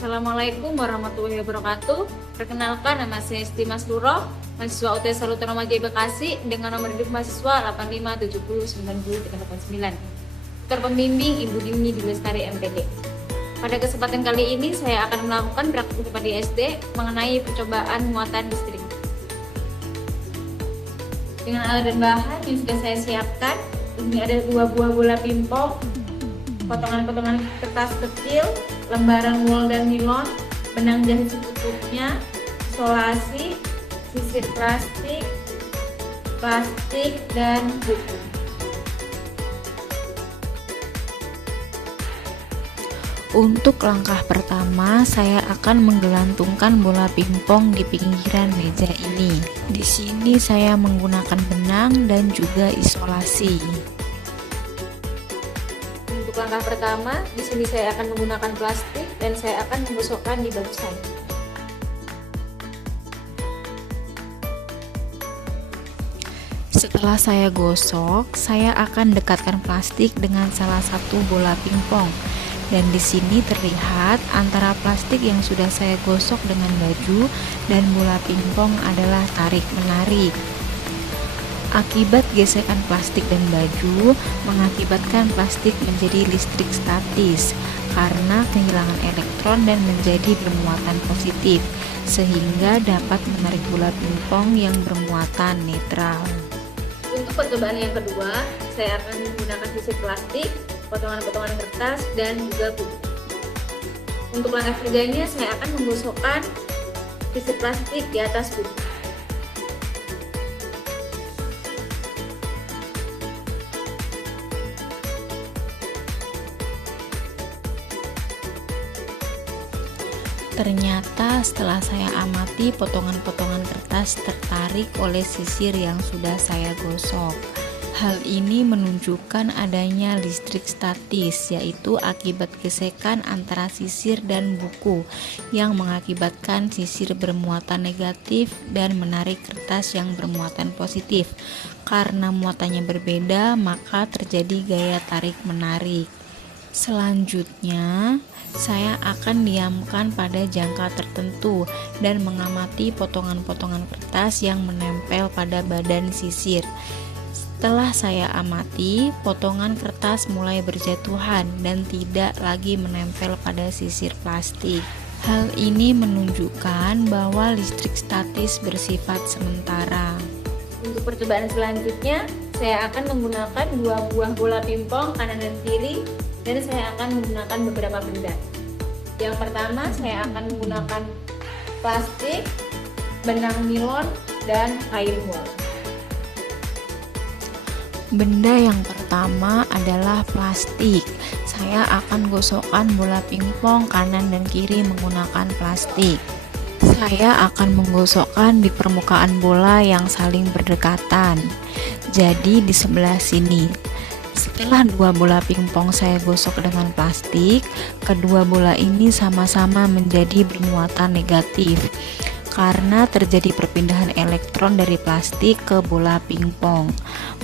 Assalamualaikum warahmatullahi wabarakatuh. Perkenalkan, nama saya Esti Masruro, mahasiswa UT Saluter Majaya Bekasi dengan nomor induk mahasiswa 85709039. Tutor pembimbing Ibu Dini di Lestari MPD. Pada kesempatan kali ini saya akan melakukan praktik di SD mengenai percobaan muatan listrik. Dengan alat dan bahan yang sudah saya siapkan, ini ada 2 buah bola pingpong, potongan-potongan kertas kecil, lembaran wol dan nilon, benang jahit secukupnya, isolasi, sisir plastik dan buku. Untuk langkah pertama, saya akan menggelantungkan bola pingpong di pinggiran meja ini. Di sini saya menggunakan benang dan juga isolasi. Untuk langkah pertama, di sini saya akan menggunakan plastik dan saya akan menggosokkan di bagusan. Setelah saya gosok, saya akan dekatkan plastik dengan salah satu bola pingpong. Dan di sini terlihat antara plastik yang sudah saya gosok dengan baju dan bola pingpong adalah tarik-menarik. Akibat gesekan plastik dan baju mengakibatkan plastik menjadi listrik statis karena kehilangan elektron dan menjadi bermuatan positif, sehingga dapat menarik bola pingpong yang bermuatan netral. Untuk percobaan yang kedua, saya akan menggunakan sisir plastik, potongan-potongan kertas, dan juga buku. Untuk langkah ketiganya, saya akan menggosokkan sisir plastik di atas buku. Ternyata setelah saya amati, potongan-potongan kertas tertarik oleh sisir yang sudah saya gosok. Hal ini menunjukkan adanya listrik statis, yaitu akibat gesekan antara sisir dan buku yang mengakibatkan sisir bermuatan negatif dan menarik kertas yang bermuatan positif. Karena muatannya berbeda, maka terjadi gaya tarik-menarik. Selanjutnya, saya akan diamkan pada jangka tertentu dan mengamati potongan-potongan kertas yang menempel pada badan sisir. Setelah saya amati, potongan kertas mulai berjatuhan dan tidak lagi menempel pada sisir plastik. Hal ini menunjukkan bahwa listrik statis bersifat sementara. Untuk percobaan selanjutnya, saya akan menggunakan 2 buah bola pingpong kanan dan kiri, dan saya akan menggunakan beberapa benda. Yang pertama, saya akan menggunakan plastik, benang nilon, dan kain wol. Benda yang pertama adalah plastik. Saya akan gosokkan bola pingpong kanan dan kiri menggunakan plastik. Saya akan menggosokkan di permukaan bola yang saling berdekatan. Jadi di sebelah sini. Setelah 2 bola pingpong saya gosok dengan plastik, kedua bola ini sama-sama menjadi bermuatan negatif karena terjadi perpindahan elektron dari plastik ke bola pingpong.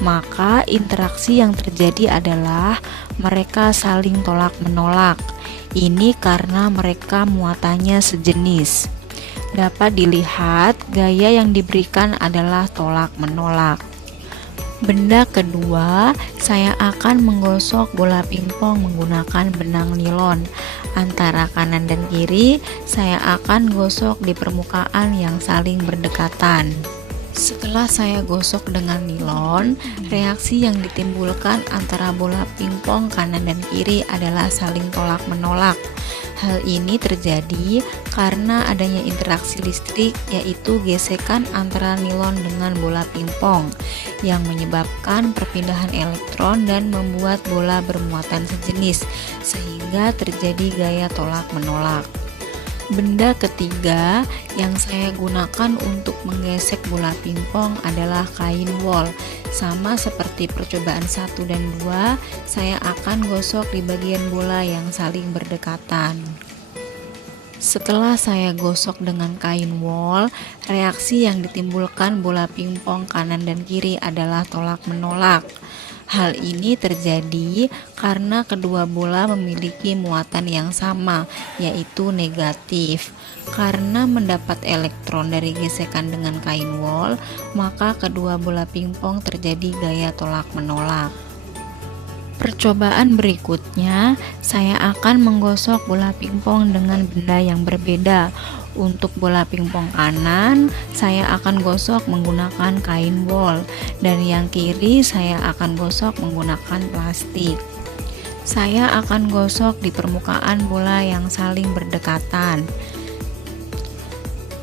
Maka interaksi yang terjadi adalah mereka saling tolak-menolak. Ini karena mereka muatannya sejenis. Dapat dilihat gaya yang diberikan adalah tolak-menolak. Benda kedua, saya akan menggosok bola pingpong menggunakan benang nilon. Antara kanan dan kiri, saya akan gosok di permukaan yang saling berdekatan. Setelah saya gosok dengan nilon, reaksi yang ditimbulkan antara bola pingpong kanan dan kiri adalah saling tolak-menolak. Hal ini terjadi karena adanya interaksi listrik, yaitu gesekan antara nilon dengan bola pingpong yang menyebabkan perpindahan elektron dan membuat bola bermuatan sejenis, sehingga terjadi gaya tolak-menolak. Benda ketiga yang saya gunakan untuk menggesek bola pingpong adalah kain wol. Sama seperti percobaan 1 dan 2, saya akan gosok di bagian bola yang saling berdekatan. Setelah saya gosok dengan kain wol, reaksi yang ditimbulkan bola pingpong kanan dan kiri adalah tolak-menolak. Hal ini terjadi karena kedua bola memiliki muatan yang sama, yaitu negatif. Karena mendapat elektron dari gesekan dengan kain wol, maka kedua bola pingpong terjadi gaya tolak-menolak. Percobaan berikutnya, saya akan menggosok bola pingpong dengan benda yang berbeda. Untuk bola pingpong kanan, saya akan gosok menggunakan kain wol, dan yang kiri saya akan gosok menggunakan plastik. Saya akan gosok di permukaan bola yang saling berdekatan.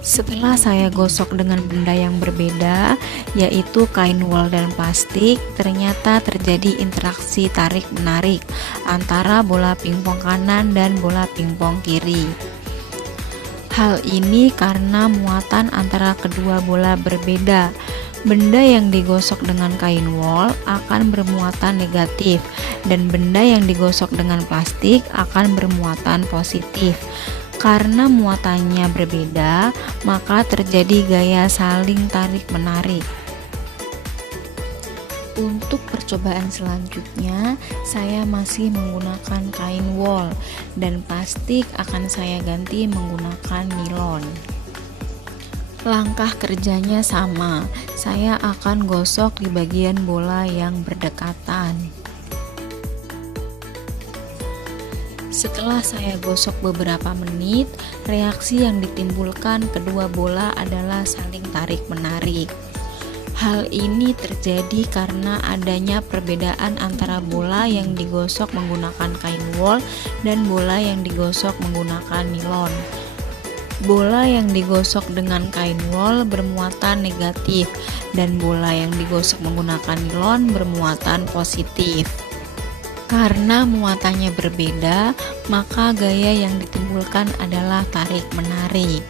Setelah saya gosok dengan benda yang berbeda, yaitu kain wol dan plastik, ternyata terjadi interaksi tarik-menarik antara bola pingpong kanan dan bola pingpong kiri. Hal ini karena muatan antara kedua bola berbeda. Benda yang digosok dengan kain wol akan bermuatan negatif, dan benda yang digosok dengan plastik akan bermuatan positif. Karena muatannya berbeda, maka terjadi gaya saling tarik-menarik. Untuk percobaan selanjutnya, saya masih menggunakan kain wol, dan plastik akan saya ganti menggunakan nilon. Langkah kerjanya sama, saya akan gosok di bagian bola yang berdekatan. Setelah saya gosok beberapa menit, reaksi yang ditimbulkan kedua bola adalah saling tarik-menarik. Hal ini terjadi karena adanya perbedaan antara bola yang digosok menggunakan kain wol dan bola yang digosok menggunakan nilon. Bola yang digosok dengan kain wol bermuatan negatif, dan bola yang digosok menggunakan nilon bermuatan positif. Karena muatannya berbeda, maka gaya yang ditimbulkan adalah tarik-menarik.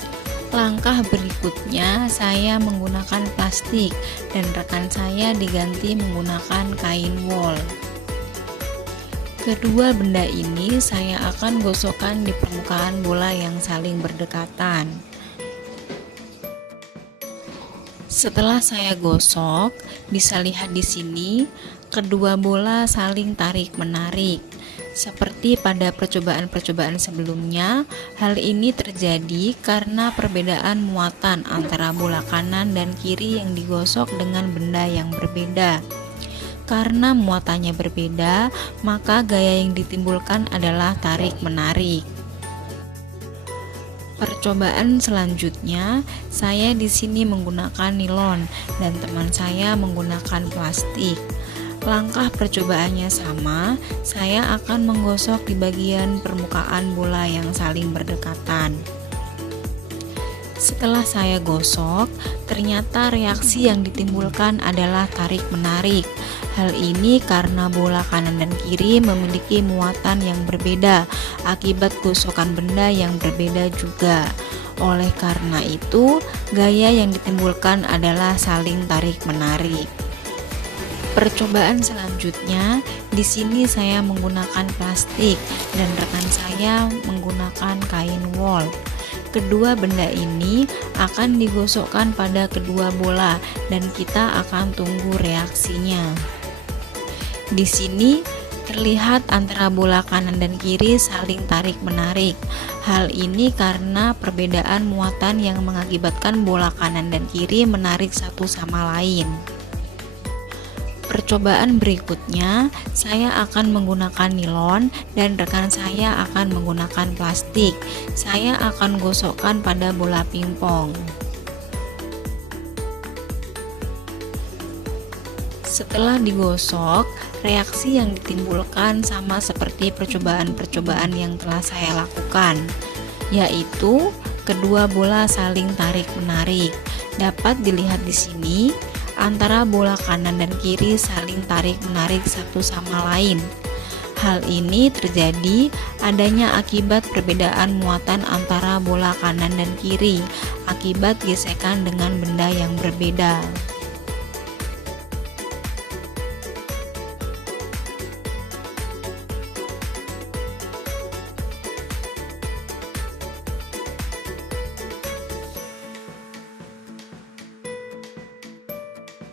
Langkah berikutnya, saya menggunakan plastik dan rekan saya diganti menggunakan kain wol. Kedua benda ini saya akan gosokkan di permukaan bola yang saling berdekatan. Setelah saya gosok, bisa lihat di sini, kedua bola saling tarik-menarik. Seperti pada percobaan-percobaan sebelumnya, hal ini terjadi karena perbedaan muatan antara bola kanan dan kiri yang digosok dengan benda yang berbeda. Karena muatannya berbeda, maka gaya yang ditimbulkan adalah tarik-menarik. Percobaan selanjutnya, saya di sini menggunakan nilon dan teman saya menggunakan plastik. Langkah percobaannya sama, saya akan menggosok di bagian permukaan bola yang saling berdekatan. Setelah saya gosok, ternyata reaksi yang ditimbulkan adalah tarik-menarik. Hal ini karena bola kanan dan kiri memiliki muatan yang berbeda akibat gosokan benda yang berbeda juga. Oleh karena itu, gaya yang ditimbulkan adalah saling tarik-menarik. Percobaan selanjutnya, di sini saya menggunakan plastik dan rekan saya menggunakan kain wol. Kedua benda ini akan digosokkan pada kedua bola dan kita akan tunggu reaksinya. Di sini terlihat antara bola kanan dan kiri saling tarik-menarik. Hal ini karena perbedaan muatan yang mengakibatkan bola kanan dan kiri menarik satu sama lain. Percobaan berikutnya, saya akan menggunakan nilon dan rekan saya akan menggunakan plastik. Saya akan gosokkan pada bola pingpong. Setelah digosok, reaksi yang ditimbulkan sama seperti percobaan-percobaan yang telah saya lakukan, yaitu kedua bola saling tarik-menarik. Dapat dilihat di sini, antara bola kanan dan kiri saling tarik-menarik satu sama lain. Hal ini terjadi adanya akibat perbedaan muatan antara bola kanan dan kiri akibat gesekan dengan benda yang berbeda.